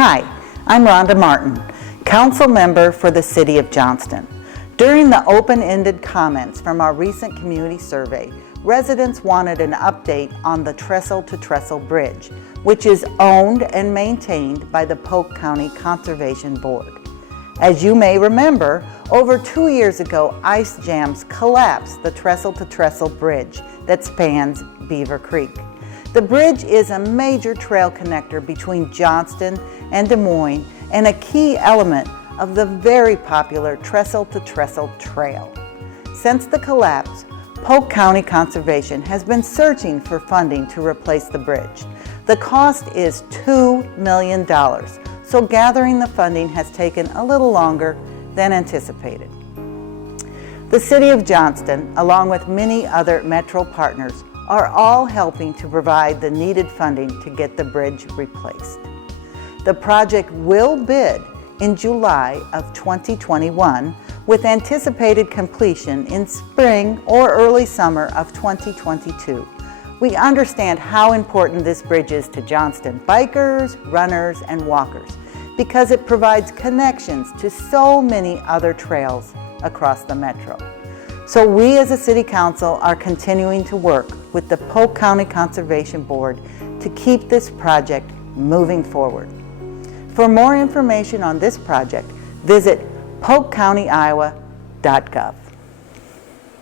Hi, I'm Rhonda Martin, council member for the City of Johnston. During the open-ended comments from our recent community survey, residents wanted an update on the Trestle to Trestle Bridge, which is owned and maintained by the Polk County Conservation Board. As you may remember, over 2 years ago, ice jams collapsed the Trestle to Trestle Bridge that spans Beaver Creek. The bridge is a major trail connector between Johnston and Des Moines and a key element of the very popular Trestle to Trestle Trail. Since the collapse, Polk County Conservation has been searching for funding to replace the bridge. The cost is $2 million, so gathering the funding has taken a little longer than anticipated. The City of Johnston, along with many other Metro partners, are all helping to provide the needed funding to get the bridge replaced. The project will bid in July of 2021 with anticipated completion in spring or early summer of 2022. We understand how important this bridge is to Johnston bikers, runners, and walkers because it provides connections to so many other trails across the metro. So we as a City Council are continuing to work with the Polk County Conservation Board to keep this project moving forward. For more information on this project, visit polkcountyiowa.gov.